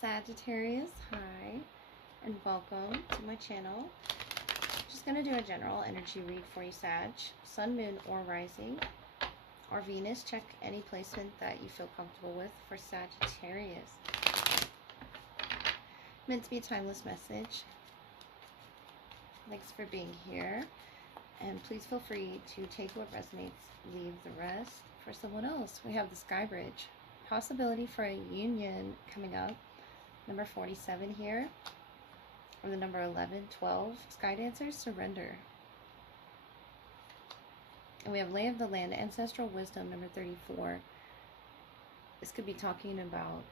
Sagittarius, hi, and welcome to my channel. Just going to do a general energy read for you, Sag. Sun, Moon, or Rising, or Venus. Check any placement that you feel comfortable with for Sagittarius. Meant to be a timeless message. Thanks for being here. And please feel free to take what resonates, leave the rest for someone else. We have the Sky Bridge. Possibility for a union coming up. Number 47 here. Or the number 11, 12. Sky Dancers, surrender. And we have Lay of the Land, Ancestral Wisdom, number 34. This could be talking about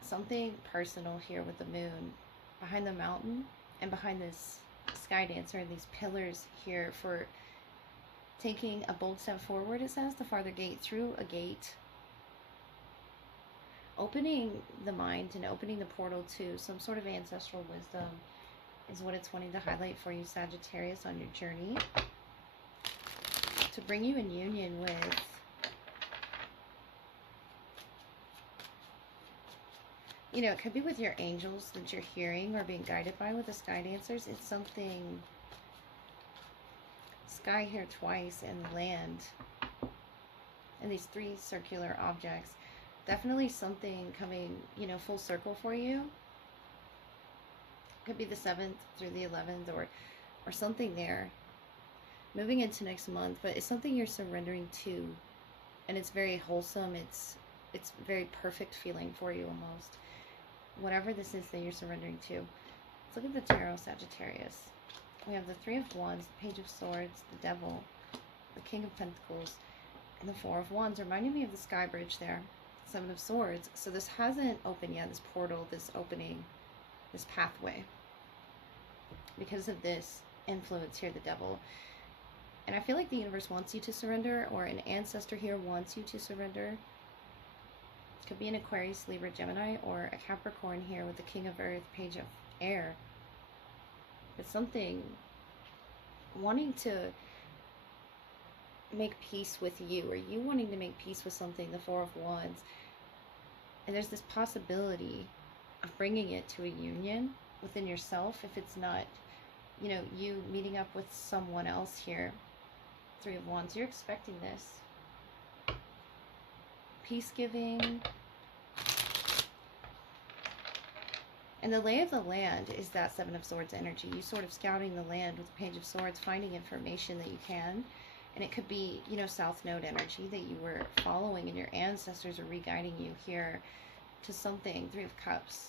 something personal here with the moon. Behind the mountain and behind this Sky Dancer, these pillars here for taking a bold step forward, it says, the farther gate, through a gate. Opening the mind and opening the portal to some sort of ancestral wisdom is what it's wanting to highlight for you, Sagittarius, on your journey. To bring you in union with it could be with your angels that you're hearing or being guided by with the Sky Dancers. It's something sky here twice and land and these three circular objects. Definitely something coming, full circle for you. Could be the 7th through the 11th or something there. Moving into next month, but it's something you're surrendering to. And it's very wholesome. It's very perfect feeling for you almost. Whatever this is that you're surrendering to. Let's look at the tarot, Sagittarius. We have the 3 of Wands, the Page of Swords, the Devil, the King of Pentacles, and the 4 of Wands, reminding me of the Sky Bridge there. 7 of Swords. So this hasn't opened yet, this portal, this opening, this pathway. Because of this influence here, the Devil. And I feel like the universe wants you to surrender, or an ancestor here wants you to surrender. Could be an Aquarius, Libra, Gemini, or a Capricorn here with the King of Earth, Page of Air. It's something wanting to make peace with you, or you wanting to make peace with something, the 4 of Wands. And there's this possibility of bringing it to a union within yourself, if it's not, you meeting up with someone else here. 3 of Wands, you're expecting this. Peace giving. And the Lay of the Land is that 7 of Swords energy. You sort of scouting the land with the Page of Swords, finding information that you can. And it could be, South Node energy that you were following and your ancestors are re-guiding you here to something. 3 of Cups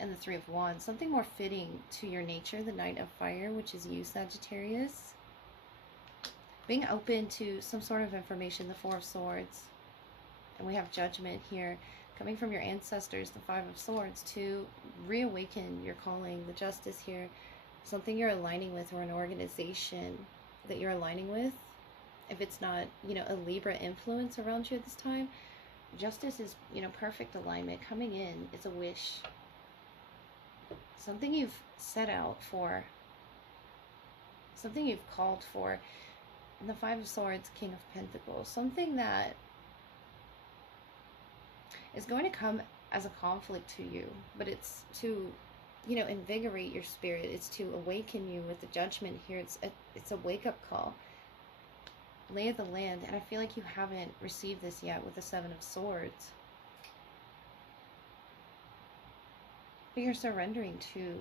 and the 3 of Wands. Something more fitting to your nature, the Knight of Fire, which is you, Sagittarius. Being open to some sort of information, the 4 of Swords. And we have Judgment here, coming from your ancestors, the 5 of Swords, to reawaken your calling, the Justice here. Something you're aligning with, or an organization that you're aligning with. If it's not, a Libra influence around you at this time, Justice is, perfect alignment. Coming in, it's a wish. Something you've set out for. Something you've called for. And the 5 of Swords, King of Pentacles. Something that is going to come as a conflict to you, but it's to, invigorate your spirit. It's to awaken you with the Judgment here. It's a wake-up call. Lay of the Land, and I feel like you haven't received this yet with the 7 of Swords. But you're surrendering to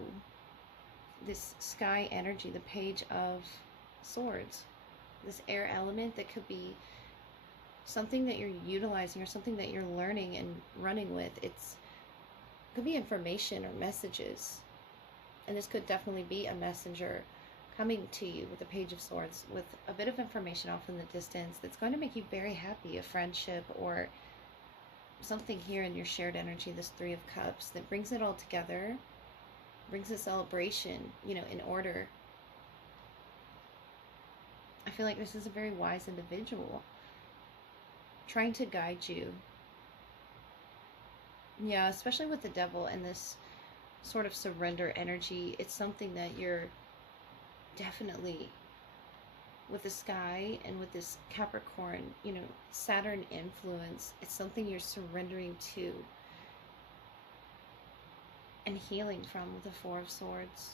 this sky energy, the Page of Swords. This air element that could be something that you're utilizing or something that you're learning and running with. It could be information or messages. And this could definitely be a messenger coming to you with the Page of Swords with a bit of information off in the distance that's going to make you very happy. A friendship or something here in your shared energy, this 3 of Cups, that brings it all together, brings a celebration, in order. I feel like this is a very wise individual trying to guide you. Yeah, especially with the Devil and this sort of surrender energy. It's something that you're definitely with the sky and with this Capricorn, you know, Saturn influence. It's something you're surrendering to and healing from with the Four of Swords.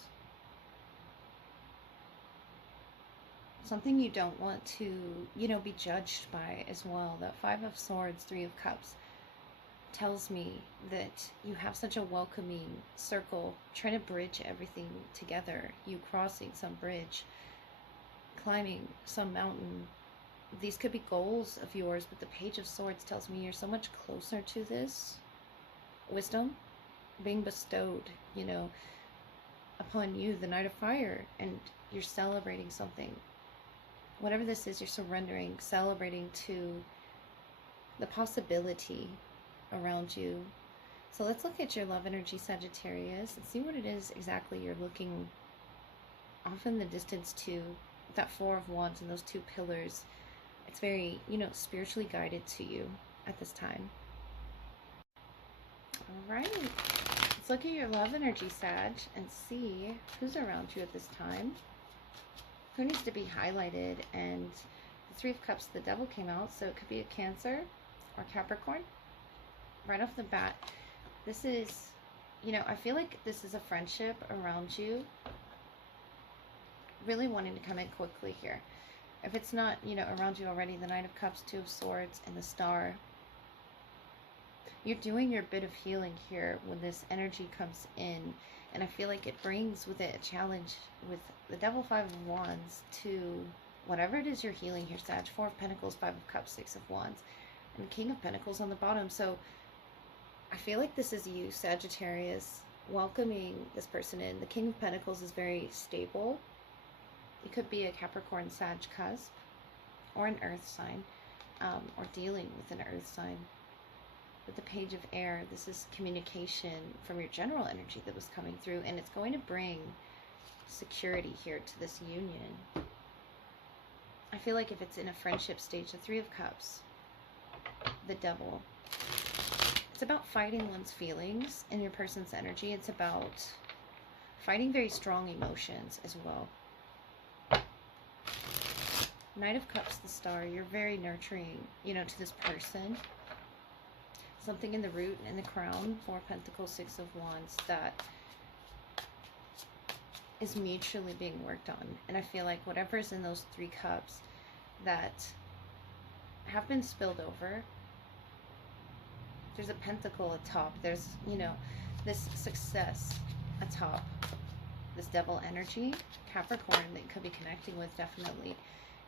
Something you don't want to, you know, be judged by as well. That Five of Swords, Three of Cups tells me that you have such a welcoming circle, trying to bridge everything together. You crossing some bridge, climbing some mountain. These could be goals of yours, but the Page of Swords tells me you're so much closer to this. Wisdom being bestowed, you know, upon you, the Knight of Fire, and you're celebrating something. Whatever this is, you're surrendering, celebrating to the possibility around you. So let's look at your love energy, Sagittarius, and see what it is exactly you're looking off in the distance to. That Four of Wands and those two pillars. It's very, you know, spiritually guided to you at this time. All right. Let's look at your love energy, Sag, and see who's around you at this time. Who needs to be highlighted? And the Three of Cups, the Devil came out, so it could be a Cancer or Capricorn. Right off the bat, this is, you know, I feel like this is a friendship around you, really wanting to come in quickly here. If it's not, you know, around you already, the Knight of Cups, Two of Swords, and the Star. You're doing your bit of healing here when this energy comes in. And I feel like it brings with it a challenge with the Devil, Five of Wands, to whatever it is you're healing here, Sag. Four of Pentacles, Five of Cups, Six of Wands, and King of Pentacles on the bottom. So I feel like this is you, Sagittarius, welcoming this person in. The King of Pentacles is very stable. It could be a Capricorn, Sag cusp, or an earth sign, or dealing with an earth sign. With the Page of Air, this is communication from your general energy that was coming through, and it's going to bring security here to this union. I feel like if it's in a friendship stage, the Three of Cups, the Devil, it's about fighting one's feelings in your person's energy. It's about fighting very strong emotions as well. Knight of Cups, the Star, you're very nurturing, you know, to this person. Something in the root and the crown, Four of Pentacles, Six of Wands, that is mutually being worked on. And I feel like whatever's in those three cups that have been spilled over, there's a pentacle atop, there's, you know, this success atop, this devil energy, Capricorn that you could be connecting with, definitely.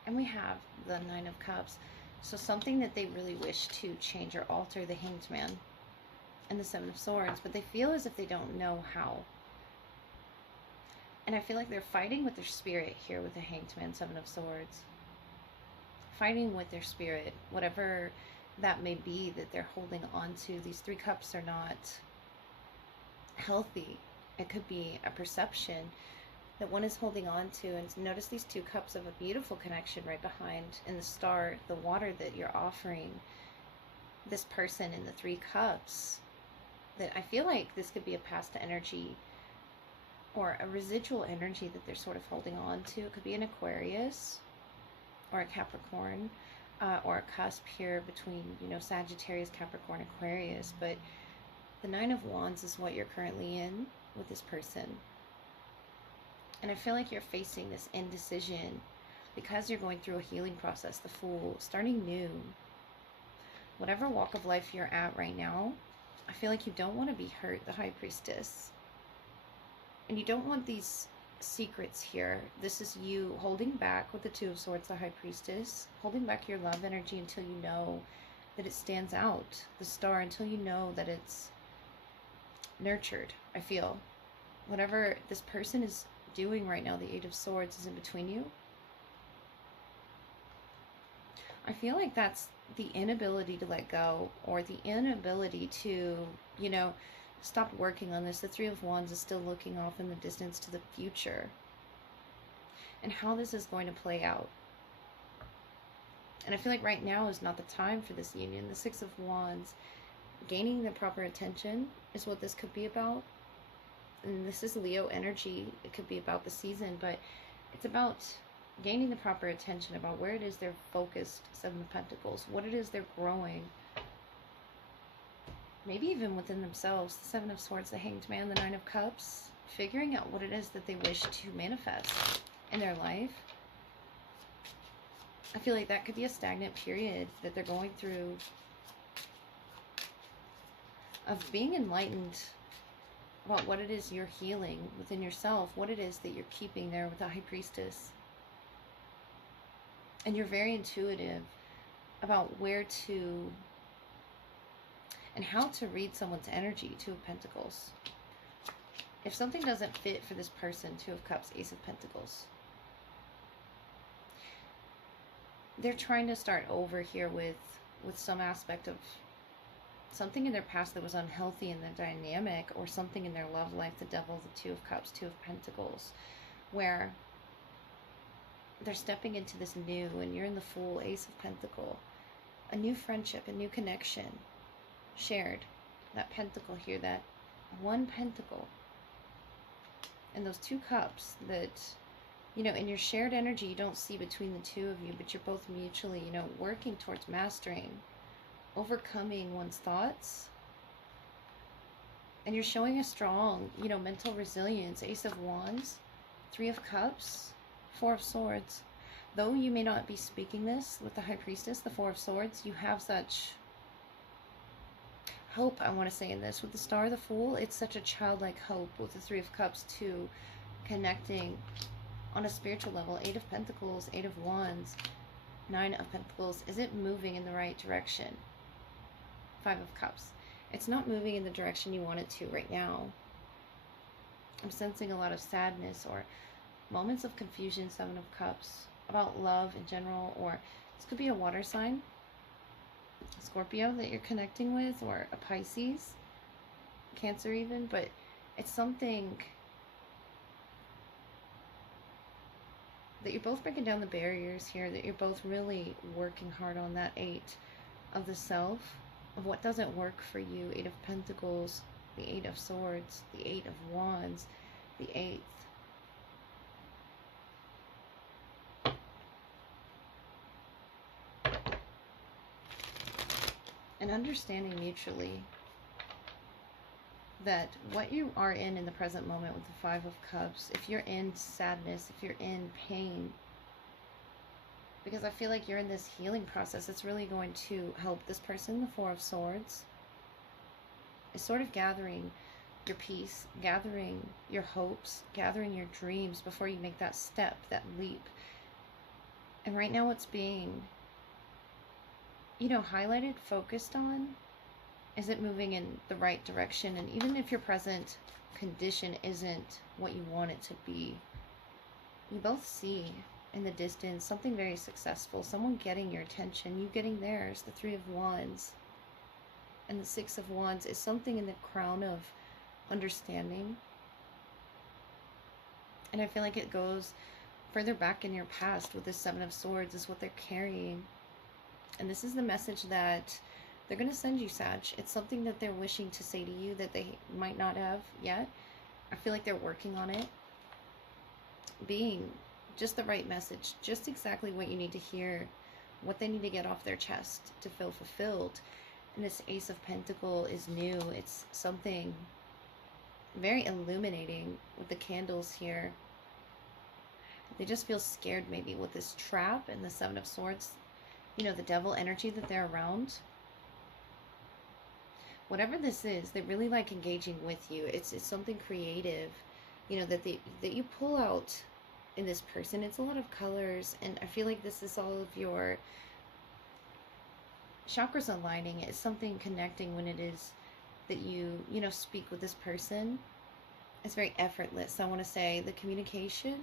And we have the Nine of Cups. So something that they really wish to change or alter, the Hanged Man and the Seven of Swords, but they feel as if they don't know how. And I feel like they're fighting with their spirit here with the Hanged Man, Seven of Swords. Fighting with their spirit, whatever that may be that they're holding on to. These three cups are not healthy. It could be a perception that one is holding on to. And notice these two cups of a beautiful connection right behind in the Star, the water that you're offering this person in the three cups. That I feel like this could be a past energy or a residual energy that they're sort of holding on to. It could be an Aquarius or a Capricorn, or a cusp here between, you know, Sagittarius, Capricorn, Aquarius. But the Nine of Wands is what you're currently in with this person. And I feel like you're facing this indecision because you're going through a healing process, the Fool, starting new. Whatever walk of life you're at right now, I feel like you don't want to be hurt, the High Priestess. And you don't want these secrets here. This is you holding back with the Two of Swords, the High Priestess, holding back your love energy until you know that it stands out, the Star, until you know that it's nurtured. I feel whatever this person is doing right now, the Eight of Swords, is in between you. I feel like that's the inability to let go, or the inability to, you know, stop working on this. The Three of Wands is still looking off in the distance to the future and how this is going to play out. And I feel like right now is not the time for this union. The Six of Wands, gaining the proper attention is what this could be about. And this is Leo energy. It could be about the season, but it's about gaining the proper attention about where it is they're focused, Seven of Pentacles, what it is they're growing. Maybe even within themselves, the Seven of Swords, the Hanged Man, the Nine of Cups, figuring out what it is that they wish to manifest in their life. I feel like that could be a stagnant period that they're going through of being enlightened about what it is you're healing within yourself, what it is that you're keeping there with the High Priestess. And you're very intuitive about where to and how to read someone's energy. Two of Pentacles. If something doesn't fit for this person, Two of Cups, Ace of Pentacles. They're trying to start over here with some aspect of something in their past that was unhealthy in the dynamic, or something in their love life, the Devil, the Two of Cups, Two of Pentacles, where they're stepping into this new, and you're in the Fool, Ace of Pentacle, a new friendship, a new connection, shared, that pentacle here, that one pentacle, and those two cups that, you know, in your shared energy, you don't see between the two of you, but you're both mutually, you know, working towards mastering, overcoming one's thoughts, and you're showing a strong, you know, mental resilience. Ace of Wands, Three of Cups, Four of Swords. Though you may not be speaking this with the High Priestess, the Four of Swords, you have such hope, I want to say, in this. With the Star, the Fool, it's such a childlike hope. With the Three of Cups, too, connecting on a spiritual level. Eight of Pentacles, Eight of Wands, Nine of Pentacles. Is it moving in the right direction? Five of Cups. It's not moving in the direction you want it to right now. I'm sensing a lot of sadness or moments of confusion, Seven of Cups, about love in general, or this could be a water sign, Scorpio, that you're connecting with, or a Pisces, Cancer even, but it's something that you're both breaking down the barriers here, that you're both really working hard on that Eight of the Self, of what doesn't work for you. Eight of Pentacles, the Eight of Swords, the Eight of Wands, the Eighth. And understanding mutually that what you are in the present moment with the Five of Cups, if you're in sadness, if you're in pain, because I feel like you're in this healing process, it's really going to help this person. The Four of Swords is sort of gathering your peace, gathering your hopes, gathering your dreams before you make that step, that leap. And right now what's being, you know, highlighted, focused on, is it moving in the right direction? And even if your present condition isn't what you want it to be, you both see in the distance something very successful, someone getting your attention, you getting theirs. The Three of Wands and the Six of Wands is something in the crown of understanding. And I feel like it goes further back in your past with the Seven of Swords, is what they're carrying. And this is the message that they're going to send you, Sag. It's something that they're wishing to say to you that they might not have yet. I feel like they're working on it. Being just the right message, just exactly what you need to hear, what they need to get off their chest to feel fulfilled. And this Ace of Pentacle is new. It's something very illuminating with the candles here. They just feel scared maybe with this trap and the Seven of Swords. You know, the devil energy that they're around. Whatever this is, they really like engaging with you. It's something creative, you know, that you pull out in this person. It's a lot of colors, and I feel like this is all of your chakras aligning. It's something connecting when it is that you know, speak with this person. It's very effortless. I want to say the communication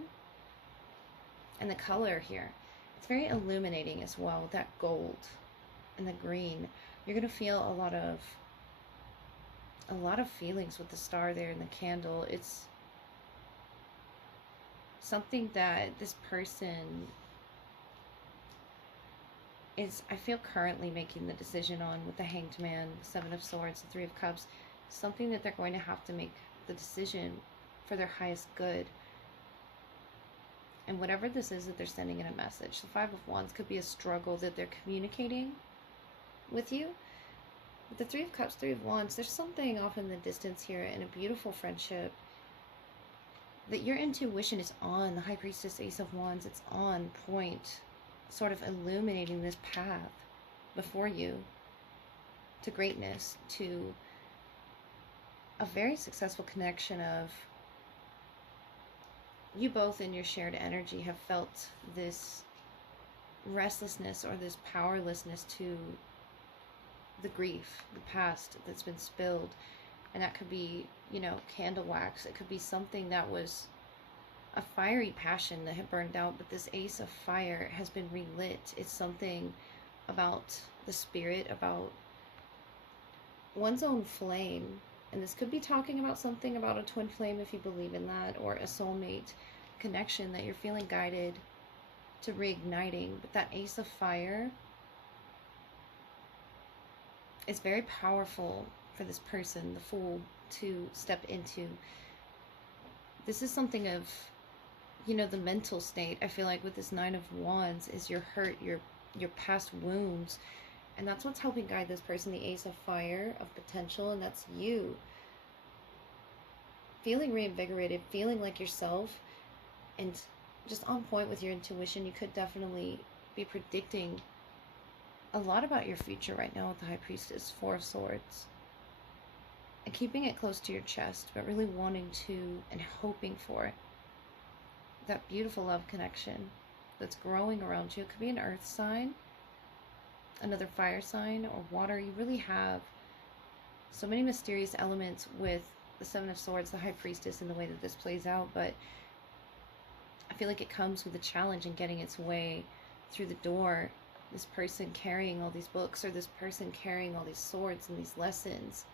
and the color here. It's very illuminating as well with that gold and the green. You're going to feel a lot of feelings with the star there and the candle. It's something that this person is, I feel, currently making the decision on with the Hanged Man, the Seven of Swords, the Three of Cups. Something that they're going to have to make the decision for their highest good. And whatever this is that they're sending in a message, the Five of Wands could be a struggle that they're communicating with you. With the Three of Cups, Three of Wands, there's something off in the distance here in a beautiful friendship that your intuition is on. The High Priestess, Ace of Wands, it's on point, sort of illuminating this path before you to greatness, to a very successful connection of you both in your shared energy have felt this restlessness or this powerlessness to the grief, the past that's been spilled. And that could be, you know, candle wax. It could be something that was a fiery passion that had burned out, but this Ace of Fire has been relit. It's something about the spirit, about one's own flame. And this could be talking about something about a twin flame if you believe in that, or a soulmate connection that you're feeling guided to reigniting. But that Ace of Fire is very powerful for this person, the Fool, to step into. This is something of, you know, the mental state. I feel like with this Nine of Wands is your hurt, your past wounds. And that's what's helping guide this person, the Ace of Fire, of potential, and that's you. Feeling reinvigorated, feeling like yourself, and just on point with your intuition. You could definitely be predicting a lot about your future right now with the High Priestess, Four of Swords. And keeping it close to your chest, but really wanting to and hoping for that beautiful love connection that's growing around you. It could be an earth sign, another fire sign, or water. You really have so many mysterious elements with the Seven of Swords, the High Priestess, and the way that this plays out. But I feel like it comes with a challenge in getting its way through the door. This person carrying all these books, or this person carrying all these swords and these lessons.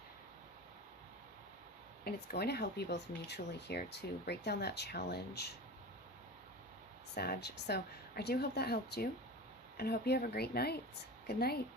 And it's going to help you both mutually here to break down that challenge, Sag. So I do hope that helped you, and I hope you have a great night. Good night.